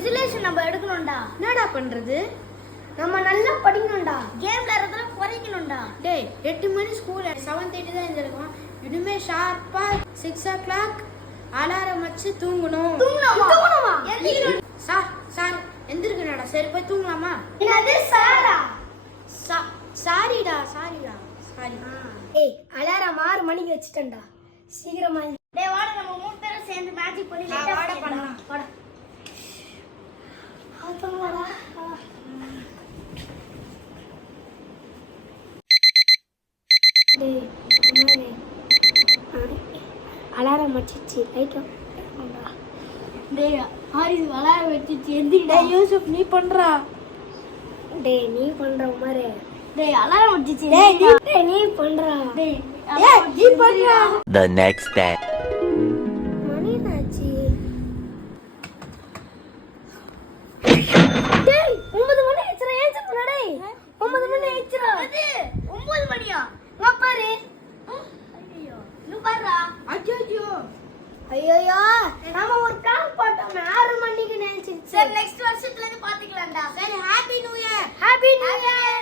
Resolution நம்ம எடுக்கணும்டா. என்னடா பண்றது? நம்ம நல்லா படிக்கணும்டா. கேம் விளையாடுறதுல குறைக்கணும்டா. டேய் 8 மணி ஸ்கூல் 7:30 தான் எழுந்திருக்கோம். இனிமே ஷார்ப்பா 6 o'clock அலாரம் வச்சு தூங்கணும். தூங்கணுமா? சார் எந்திருக்கணும்டா. சரி போய் தூங்கலாமா? என்னது சாரா? சாரிடா சாரி. ஏய் அலாரம் 6 மணிக்கு வச்சிட்டேன்டா. சீக்கிரமா டேய் வாடா நம்ம மூணு பேரும் சேர்ந்து மேஜிக் பண்ணி லேட்டா பண்ணலாம். வாடா. ஆத்தங்கடா. டேய் மாரே. அலாரம் வச்சிச்சு லைட் ஆஃப். டேய் ஹாரிஸ் அலாரம் வச்சிச்சு எந்திரிடா. டேய் யூசுப் நீ பண்றா. டேய் நீ பண்ற உமரே. டேய் அலாரம் வச்சிச்சு. டேய் நீ பண்றா. டேய் நீ பண்றா. The next day. மணி என்னாச்சு? டேய் 9 மணி ஆச்சுடா. ஏஞ்சுடா டேய். 9 மணி ஆச்சுடா. அது 9 மணியா? வா பாரு. ஐயோ நீ பாருடா. ஐயோ நாம ஒரு பிளான் போட்டோம். 6 மணிக்கு நினைச்சிச்சு. சரி நெக்ஸ்ட் வருஷத்துல இருந்து பாத்துக்கலாம்டா. சரி happy new year. Happy new year.